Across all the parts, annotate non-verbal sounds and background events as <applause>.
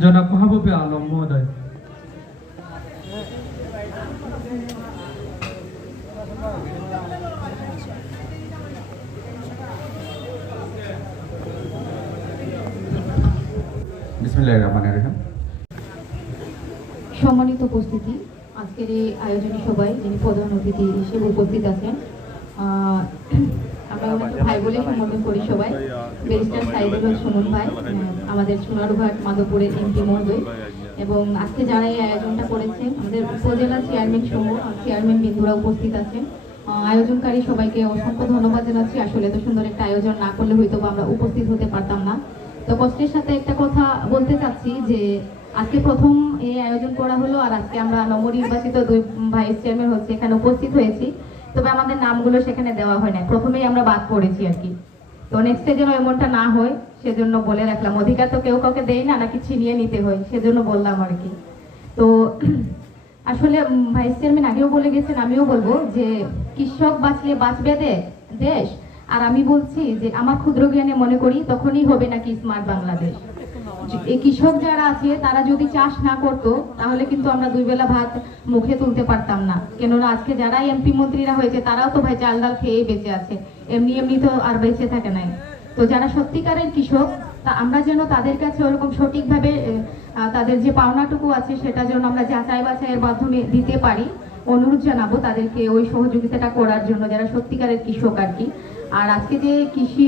জনাব মাহবুবে আলম মহোদয়। বিসমিল্লাহির রহমানির রহিম। সম্মানিত উপস্থিতি আজকের এই আয়োজনে সবাই যিনি প্রধান অতিথি হিসেবে উপস্থিত আছেন আহ, এবং আজকে যারা এই আয়োজনটা করেছেন, আমাদের উপজেলা চেয়ারম্যান চেয়ারম্যান বিন্দুরা উপস্থিত আয়োজনকারী সবাইকে অসংখ্য ধন্যবাদ জানাচ্ছি। আসলে এত সুন্দর একটা আয়োজন না করলে হয়তো আমরা উপস্থিত হতে পারতাম না। তো কষ্টের সাথে একটা কথা বলতে চাচ্ছি যে, আজকে প্রথম এই আয়োজন করা হলো আর আজকে আমরা নবনির্বাচিত দুই ভাইস চেয়ারম্যান হচ্ছে এখানে উপস্থিত হয়েছি। তবে আমাদের নামগুলো সেখানে দেওয়া হয় না প্রথমেই আমরা বাদ পড়েছি আর কি। তো নেক্সটে যেন এমনটা না হয়, সেজন্য বলে রাখলাম, অধিকার তো কেউ কাউকে দেয় না, নাকি ছিনিয়ে নিতে হয়, সেজন্য বললাম আর কি। তো <clears throat> আসলে ভাইস চেয়ারম্যান আগেও বলে গেছেন, আমিও বলব যে কৃষক বাঁচলে বাঁচবে দেশ আর আমি বলছি যে আমার ক্ষুদ্র জ্ঞানে মনে করি তখনই হবে নাকি স্মার্ট বাংলাদেশ। এই কৃষক যারা আছে, তারা যদি চাষ না করতো, তাহলে কিন্তু আমরা দুই বেলা ভাত মুখে তুলতে পারতাম না। কেননা আজকে যারা এমপি মন্ত্রীরা হয়েছে, তারাও তো ভাই চাল ডাল খেয়েই বেঁচে আছে। এমনি এমনি তো আর বেঁচে থাকে নাই। তো যারা সত্যিকারের কৃষক, তা আমরা যেন তাদের কাছে ওরকম সঠিকভাবে তাদের যে পাওনাটুকু আছে, সেটা যেন আমরা যাচাই বাছাইয়ের মাধ্যমে দিতে পারি। অনুরোধ জানাব তাদেরকে ওই সহযোগিতাটা করার জন্য, যারা সত্যিকারের কৃষক আর কি। আর আজকে যে কৃষি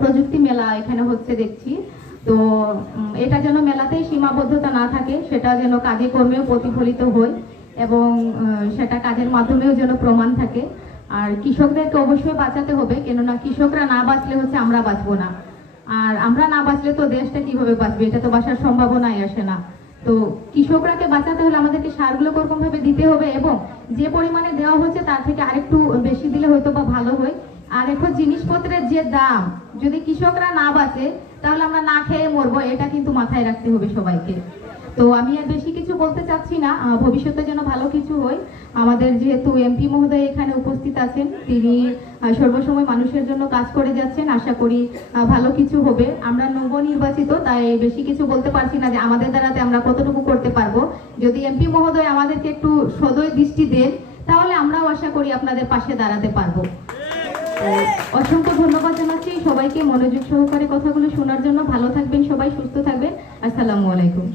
প্রযুক্তি মেলা এখানে হচ্ছে দেখছি, তো এটা যেন মেলাতেই সীমাবদ্ধতা না থাকে, সেটা যেন কাজে কর্মেও প্রতিফলিত হয় এবং সেটা কাজের মাধ্যমেও যেন প্রমাণ থাকে। আর কৃষকদেরকে অবশ্যই বাঁচাতে হবে, কেননা কৃষকরা না বাঁচলে হচ্ছে আমরা বাঁচবো না। আর আমরা না বাঁচলে তো দেশটা কীভাবে বাঁচবে, এটা তো বাঁচার সম্ভাবনাই আসে না। তো কৃষকরাকে বাঁচাতে হলে আমাদেরকে সারগুলো ওরকম ভাবে দিতে হবে এবং যে পরিমাণে দেওয়া হচ্ছে তার থেকে আরেকটু বেশি দিলে হয়তো বা ভালো হয়। আর এখন জিনিসপত্রের যে দাম, যদি কৃষকরা না বাঁচে, তাহলে আমরা না খেয়ে মরবো, এটা কিন্তু মাথায় রাখতে হবে সবাইকে। তো আমি আর বেশি কিছু বলতে চাচ্ছি না ভবিষ্যতে যেন ভালো কিছু হয়। আমাদের যেহেতু এমপি মহোদয় এখানে উপস্থিত আছেন, তিনি সর্বসময় মানুষের জন্য কাজ করে যাচ্ছেন, আশা করি ভালো কিছু হবে। আমরা নবনির্বাচিত, তাই বেশি কিছু বলতে পারছি না যে আমাদের দ্বারাতে আমরা কতটুকু করতে পারব। যদি এমপি মহোদয় আমাদেরকে একটু সদয় দৃষ্টি দেন, তাহলে আমরাও আশা করি আপনাদের পাশে দাঁড়াতে পারব। অসংখ্য ধন্যবাদ জানাচ্ছি। সবাইকে মনোযোগ সহকারে কথাগুলো শোনার জন্য। ভালো থাকবেন সবাই, সুস্থ থাকবেন। আসসালামু আলাইকুম।